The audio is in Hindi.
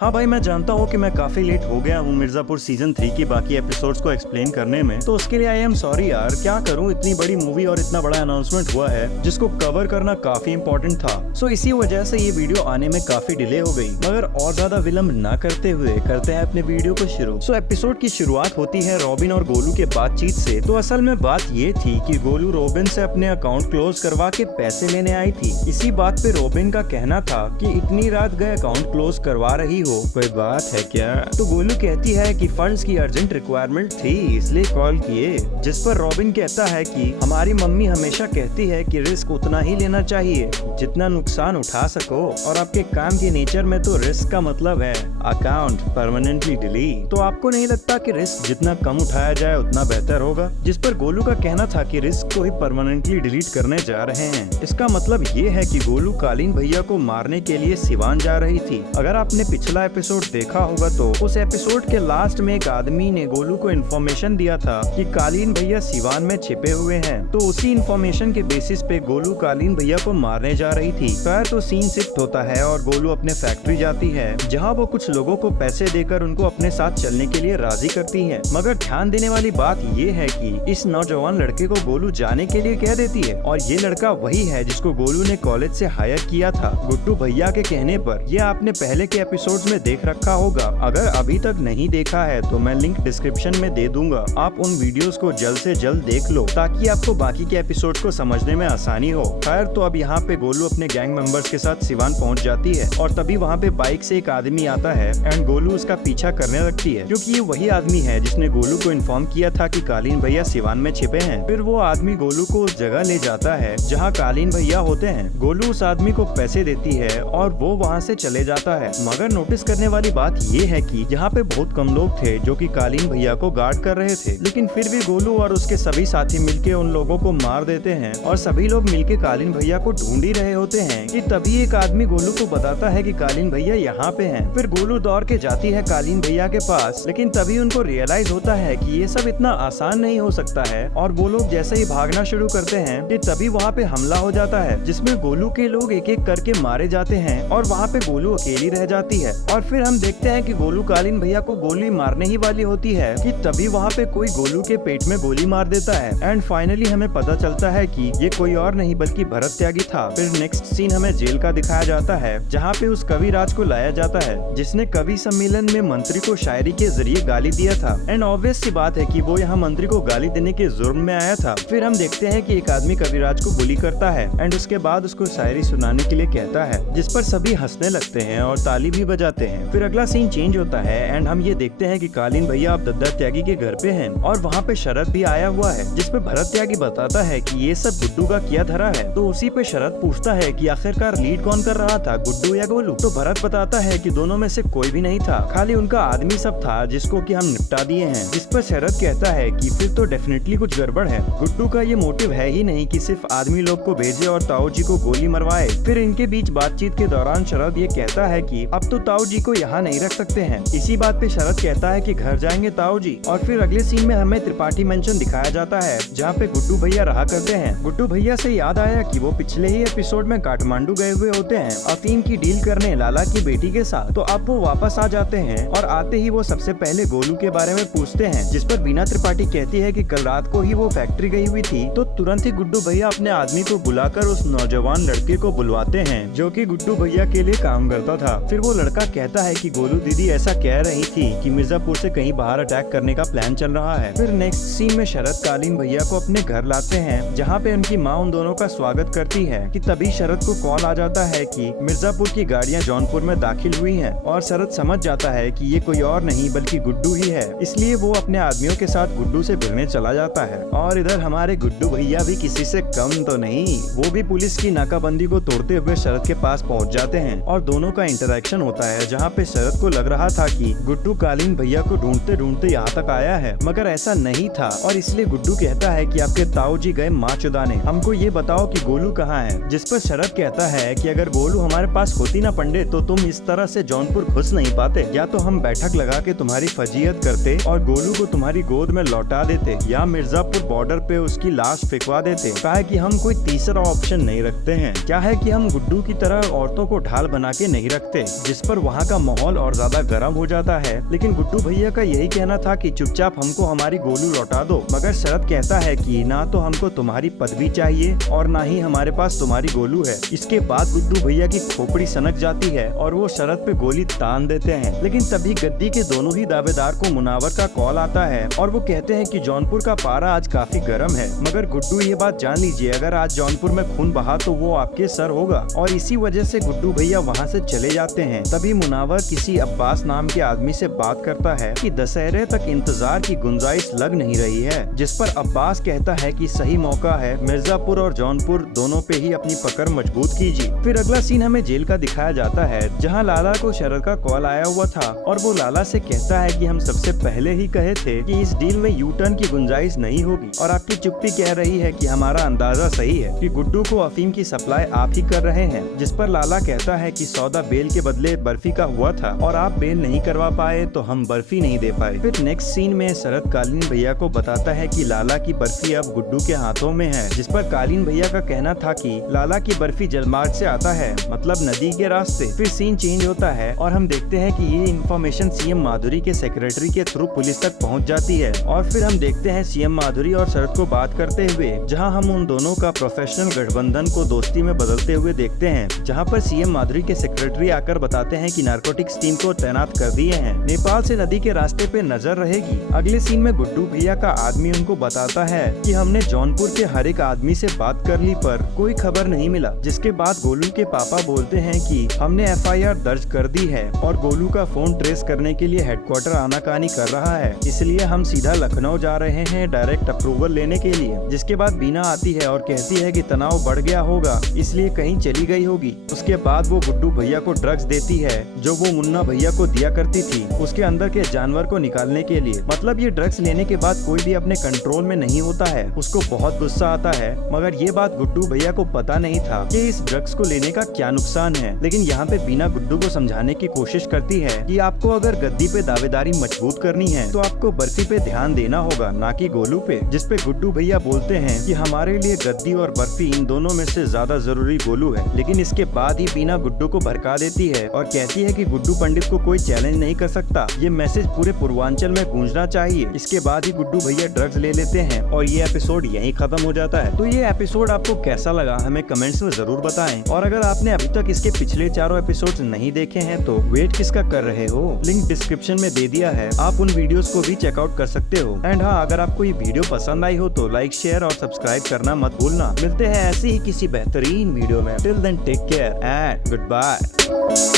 हाँ भाई, मैं जानता हूँ कि मैं काफी लेट हो गया हूँ मिर्जापुर सीजन 3 की बाकी एपिसोड्स को एक्सप्लेन करने में, तो उसके लिए आई एम सॉरी यार। क्या करूँ, इतनी बड़ी मूवी और इतना बड़ा अनाउंसमेंट हुआ है जिसको कवर करना काफी इम्पोर्टेंट था। सो इसी वजह से ये वीडियो आने में काफी डिले हो गई। मगर और ज्यादा विलम्ब न करते हुए करते हैं अपने वीडियो को शुरू। सो एपिसोड की शुरुआत होती है रॉबिन और गोलू के बातचीत से। तो असल में बात ये थी कि गोलू रॉबिन से अपने अकाउंट क्लोज करवा के पैसे लेने आई थी। इसी बात पे रॉबिन का कहना था कि इतनी रात गए अकाउंट क्लोज करवा रही हो, कोई बात है क्या? तो गोलू कहती है कि फंड्स की अर्जेंट रिक्वायरमेंट थी इसलिए कॉल किए। जिस पर रॉबिन कहता है कि हमारी मम्मी हमेशा कहती है कि रिस्क उतना ही लेना चाहिए जितना नुकसान उठा सको, और आपके काम के नेचर में तो रिस्क का मतलब है अकाउंट परमानेंटली डिलीट। तो आपको नहीं लगता कि रिस्क जितना कम उठाया जाए उतना बेहतर होगा? जिस पर गोलू का कहना था कि रिस्क को ही परमानेंटली डिलीट करने जा रहे हैं। इसका मतलब ये है कि गोलू कालीन भैया को मारने के लिए सिवान जा रही थी। अगर आपने पिछला एपिसोड देखा होगा तो उस एपिसोड के लास्ट में एक आदमी ने गोलू को इन्फॉर्मेशन दिया था कि कालीन भैया सिवान में छिपे हुए हैं। तो उसी इन्फॉर्मेशन के बेसिस पे गोलू कालीन भैया को मारने जा रही थी। खैर तो सीन शिफ्ट होता है और गोलू अपने फैक्ट्री जाती है, जहां वो कुछ लोगों को पैसे देकर उनको अपने साथ चलने के लिए राजी करती है। मगर ध्यान देने वाली बात ये है कि इस नौजवान लड़के को गोलू जाने के लिए कह देती है, और ये लड़का वही है जिसको गोलू ने कॉलेज से हायर किया था गुड्डू भैया के कहने पर। ये आपने पहले के एपिसोड्स में देख रखा होगा। अगर अभी तक नहीं देखा है तो मैं लिंक डिस्क्रिप्शन में दे दूंगा। आप उन वीडियोस को जल्द से जल्द देख लो ताकि आपको बाकी के एपिसोड को समझने में आसानी हो। खैर तो अब यहाँ पे गोलू अपने गैंग मेंबर्स के साथ सिवान पहुँच जाती है, और तभी वहाँ पे बाइक से एक आदमी आता है एंड गोलू उसका पीछा करने लगती है, क्योंकि ये वही आदमी है जिसने गोलू को इन्फॉर्म किया था कि कालीन भैया सिवान में छिपे हैं। फिर वो आदमी गोलू को उस जगह ले जाता है जहाँ कालीन भैया होते हैं। गोलू उस आदमी को पैसे देती है और वो वहाँ से चले जाता है। मगर नोटिस करने वाली बात ये है कि यहाँ पे बहुत कम लोग थे जो कि कालीन भैया को गार्ड कर रहे थे, लेकिन फिर भी गोलू और उसके सभी साथी मिलके उन लोगों को मार देते हैं, और सभी लोग मिलके कालीन भैया को ढूंढ ही रहे होते हैं कि तभी एक आदमी गोलू को बताता है कि कालीन भैया यहाँ पे हैं। फिर गोलू दौड़ के जाती है कालीन भैया के पास, लेकिन तभी उनको रियलाइज होता है कि ये सब इतना आसान नहीं हो सकता है, और वो लोग जैसे ही भागना शुरू करते हैं कि तभी वहाँ पे हमला हो जाता है, जिसमें गोलू के लोग एक एक करके मारे जाते हैं और वहाँ पे गोलू अकेली रह जाती है। और फिर हम देखते हैं कि गोलू कालीन भैया को गोली मारने ही वाली होती है कि तभी वहाँ पे कोई गोलू के पेट में गोली मार देता है, एंड फाइनली हमें पता चलता है कि ये कोई और नहीं बल्कि भरत त्यागी था। फिर नेक्स्ट सीन हमें जेल का दिखाया जाता है, जहाँ पे उस कविराज को लाया जाता है जिसने कवि सम्मेलन में मंत्री को शायरी के जरिए गाली दिया था, एंड ऑब्वियस सी बात है कि वो यहाँ मंत्री को गाली देने के जुर्म में आया था। फिर हम देखते हैं कि एक आदमी कविराज को बुली करता है एंड उसके बाद उसको शायरी सुनाने के लिए कहता है, जिस पर सभी हंसने लगते हैं और ताली भी बजाते हैं। फिर अगला सीन चेंज होता है एंड हम ये देखते हैं कि कालीन भैया अब दद्दा त्यागी के घर पे हैं, और वहाँ पे शरद भी आया हुआ है, जिस पे भरत त्यागी बताता है कि ये सब गुड्डू का किया धरा है। तो उसी पे शरद पूछता है कि आखिरकार लीड कौन कर रहा था, गुड्डू या गोलू? तो भरत बताता है कि दोनों में से कोई भी नहीं था, खाली उनका आदमी सब था जिसको कि हम निपटा दिए हैं। जिस पर शरद कहता है कि फिर तो डेफिनेटली कुछ गड़बड़ है, गुड्डू का ये मोटिव है ही नहीं कि सिर्फ आदमी लोग को भेजे और ताऊ जी को गोली मरवाए। फिर इनके बीच बातचीत के दौरान शरद ये कहता है कि अब तो ताऊ जी को यहाँ नहीं रख सकते हैं। इसी बात पे शरद कहता है कि घर जाएंगे ताऊ जी। और फिर अगले सीन में हमें त्रिपाठी मेंशन दिखाया जाता है जहाँ पे गुड्डू भैया रहा करते हैं। गुड्डू भैया से याद आया कि वो पिछले ही एपिसोड में काठमांडू गए हुए होते हैं अफीम की डील करने लाला की बेटी के साथ। तो अब वो वापस आ जाते हैं और आते ही वो सबसे पहले गोलू के बारे में पूछते हैं, जिस पर बीना त्रिपाठी कहती है कि कल रात को ही वो फैक्ट्री गई हुई थी। तो तुरंत ही गुड्डू भैया अपने आदमी को बुलाकर उस नौजवान लड़के को बुलवाते हैं जो कि गुड्डू भैया के लिए काम करता था। फिर वो लड़का कहता है कि गोलू दीदी ऐसा कह रही थी कि मिर्जापुर से कहीं बाहर अटैक करने का प्लान चल रहा है। फिर नेक्स्ट सीन में शरद कालीन भैया को अपने घर लाते हैं, जहाँ पे उनकी माँ उन दोनों का स्वागत करती है कि तभी शरद को कॉल आ जाता है कि मिर्जापुर की गाड़ियाँ जौनपुर में दाखिल हुई हैं, और शरद समझ जाता है कि ये कोई और नहीं बल्कि गुड्डू ही है। इसलिए वो अपने आदमियों के साथ गुड्डू से भिड़ने चला जाता है। और इधर हमारे गुड्डू भैया भी किसी से कम तो नहीं, वो भी पुलिस की नाकाबंदी को तोड़ते हुए शरद के पास पहुँच जाते हैं, और दोनों का इंटरेक्शन होता है जहाँ पे शरद को लग रहा था कि गुड्डू कालीन भैया को ढूंढते ढूंढते यहाँ तक आया है, मगर ऐसा नहीं था। और इसलिए गुड्डू कहता है कि आपके ताऊ जी गए माँ चुदाने, हमको ये बताओ कि गोलू कहाँ है। जिस पर शरद कहता है कि अगर गोलू हमारे पास होती ना पंडित तो तुम इस तरह से जौनपुर घुस नहीं पाते, या तो हम बैठक लगा के तुम्हारी फजीयत करते और गोलू को तुम्हारी गोद में लौटा देते, या मिर्जापुर बॉर्डर पे उसकी लाश फेंकवा देते। कहा है कि हम कोई तीसरा ऑप्शन नहीं रखते हैं। क्या है कि हम गुड्डू की तरह औरतों को ढाल बना के नहीं रखते। जिस पर वहाँ का माहौल और ज्यादा गर्म हो जाता है। लेकिन गुड्डू भैया का यही कहना था कि चुपचाप हमको हमारी गोलू लौटा दो, मगर शरद कहता है कि ना तो हमको तुम्हारी पदवी चाहिए और ना ही हमारे पास तुम्हारी गोलू है। इसके बाद गुड्डू भैया की खोपड़ी सनक जाती है और वो शरद पे गोली तान देते हैं। लेकिन तभी गद्दी के दोनों ही दावेदार को मुनावर का कॉल आता है और वो कहते हैं कि जौनपुर का पारा आज काफी गर्म है, मगर गुड्डू ये बात जान लीजिए, अगर आज जौनपुर में खून बहा तो वो आपके सर होगा। और इसी वजह से गुड्डू भैया वहाँ से चले जाते हैं। तभी मुनावर किसी अब्बास नाम के आदमी से बात करता है कि दशहरे तक इंतजार की गुंजाइश लग नहीं रही है, जिस पर अब्बास कहता है कि सही मौका है, मिर्जापुर और जौनपुर दोनों पे ही अपनी पकड़ मजबूत कीजिए। फिर अगला सीन हमें जेल का दिखाया जाता है, जहां लाला को शरद का कॉल आया हुआ था और वो लाला से कहता है कि हम सबसे पहले ही कहे थे कि इस डील में यू टर्न की गुंजाइश नहीं होगी और आपकी चुप्पी कह रही है कि हमारा अंदाजा सही है कि गुड्डू को अफीम की सप्लाई आप ही कर रहे हैं। जिस पर लाला कहता है कि सौदा बेल के बदले बर्फी का हुआ था और आप बेल नहीं करवा पाए तो हम बर्फी नहीं दे पाए। फिर नेक्स्ट सीन में शरद कालीन भैया को बताता है कि लाला की बर्फी अब गुड्डू के हाथों में है, जिस पर कालीन भैया का कहना था कि लाला की बर्फी जलमार्ग से आता है, मतलब नदी के रास्ते। फिर सीन चेंज होता है और हम देखते हैं कि ये इन्फॉर्मेशन सीएम माधुरी के सेक्रेटरी के थ्रू पुलिस तक पहुंच जाती है और फिर हम देखते हैं सीएम माधुरी और शरद को बात करते हुए, जहां हम उन दोनों का प्रोफेशनल गठबंधन को दोस्ती में बदलते हुए देखते हैं। जहां पर सीएम माधुरी के सेक्रेटरी आकर बताते हैं कि नारकोटिक्स टीम को तैनात कर दिए हैं, नेपाल से नदी के रास्ते पे नजर रहेगी। अगले सीन में गुड्डू भैया का आदमी उनको बताता है कि हमने जौनपुर के हर एक आदमी से बात कर ली पर कोई खबर नहीं मिला, जिसके बाद गोलू के पापा बोलते हैं कि हमने एफआईआर दर्ज कर दी है और गोलू का फोन ट्रेस करने के लिए हेडक्वार्टर आनाकानी कर रहा है, इसलिए हम सीधा लखनऊ जा रहे हैं डायरेक्ट अप्रूवल लेने के लिए। जिसके बाद बीना आती है और कहती है कि तनाव बढ़ गया होगा इसलिए कहीं चली गई होगी। उसके बाद वो गुड्डू भैया को ड्रग्स देती है जो वो मुन्ना भैया को दिया करती थी उसके अंदर के जानवर को निकालने के लिए। मतलब ये ड्रग्स लेने के बाद कोई भी अपने कंट्रोल में नहीं होता है, उसको बहुत गुस्सा आता है, मगर ये बात गुड्डू भैया को पता नहीं था कि इस ड्रग्स को लेने का क्या नुकसान है। लेकिन यहाँ पे बीना गुड्डू को समझाने की कोशिश करती है कि आपको अगर गद्दी पे दावेदारी मजबूत करनी है तो आपको बर्फी पे ध्यान देना होगा, ना कि गोलू पे। जिस पे गुड्डू भैया बोलते हैं कि हमारे लिए गद्दी और बर्फी इन दोनों में से ज्यादा जरूरी गोलू है। लेकिन इसके बाद ही बीना गुड्डू को भड़का देती है और कहती है कि गुड्डू पंडित को कोई चैलेंज नहीं कर सकता, ये मैसेज पूरे पूर्वांचल में गूंजना चाहिए। इसके बाद ही गुड्डू भैया ड्रग्स ले लेते हैं और ये एपिसोड यहीं खत्म हो जाता है। तो ये एपिसोड आपको कैसा लगा हमें कमेंट्स में जरूर बताएं। और अगर आपने अभी तक इसके पिछले चारों एपिसोड्स नहीं देखे हैं तो वेट किसका कर रहे हो, लिंक डिस्क्रिप्शन में दे दिया है, आप उन वीडियोस को भी चेकआउट कर सकते हो। एंड हाँ, अगर आपको ये वीडियो पसंद आई हो तो लाइक शेयर और सब्सक्राइब करना मत भूलना। मिलते हैं ऐसे ही किसी बेहतरीन वीडियो में। Till then take care and good bye.